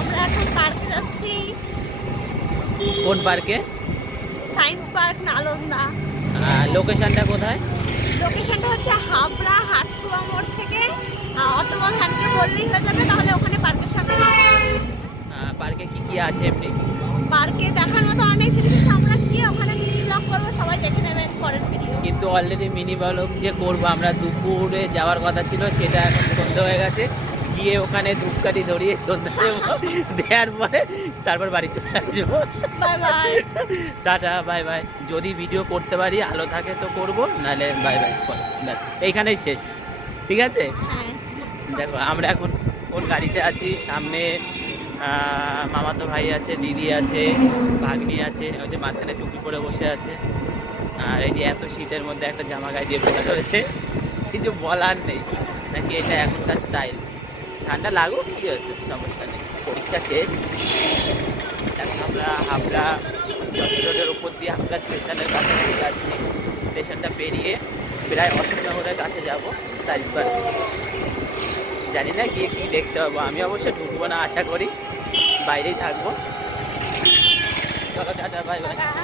আমরা এখন পার্কে যাচ্ছি। কোন পার্কে? Science park Nalanda. লোকেশনটা কোথায়? লোকেশনটা হচ্ছে হাবড়া হাটখোয়া মোড় থেকে অটো বা ভ্যানকে বললেই হয়ে যাবে, তাহলে ওখানে পার্কের সামনে নামতে হবে। পার্কে কি কি আছে এমনি? পার্কে দেখার মতো অনেক জিনিস আছে, আমরা গিয়ে ওখানে মিনি ব্লগ করবো, সবাই দেখে নেবেন পরের ভিডিও। কিন্তু অলরেডি মিনি ব্লগ যে করবো আমরা, দুপুরে যাওয়ার কথা ছিল, সেটা এখন সন্ধ্যা হয়ে গেছে। গিয়ে ওখানে ধূপকাঠি ধরিয়ে সন্ধ্যা দেবো, দেওয়ার পরে তারপর বাড়ি চলে আসবো। Bye bye. Tata, bye bye. যদি ভিডিও করতে পারি, আলো থাকে তো করবো, নাহলে বাই বাই। এইখানেই শেষ, ঠিক আছে? হ্যাঁ। দেখো আমরা এখন কোন গাড়িতে আছি। সামনে মামাতো ভাই আছে, দিদি আছে, ভাগ্নি আছে, ওই যে মাঝখানে টুপি পরে বসে আছে। আর এই যে এত শীতের মধ্যে একটা জামা গায়ে দিয়ে বসে রয়েছে, কিছু বলার নেই। নাকি এটা এখনকার স্টাইল। ঠান্ডা লাগুক, কি হয়েছে, সমস্যা নেই। পরীক্ষা শেষ। এখন আমরা হাবড়া যশোর রোডের উপর দিয়ে হাবড়া স্টেশনের কাছে যাচ্ছি। স্টেশনটা পেরিয়ে প্রায় অশোকনগরের কাছে যাবো, সাইন্স পার্কে। জানি না গিয়ে কি দেখতে পাবো। আমি অবশ্য ঢুকবো না, আশা করি বাইরেই থাকবো। চলো টাটা, বাই বাই। টাটা।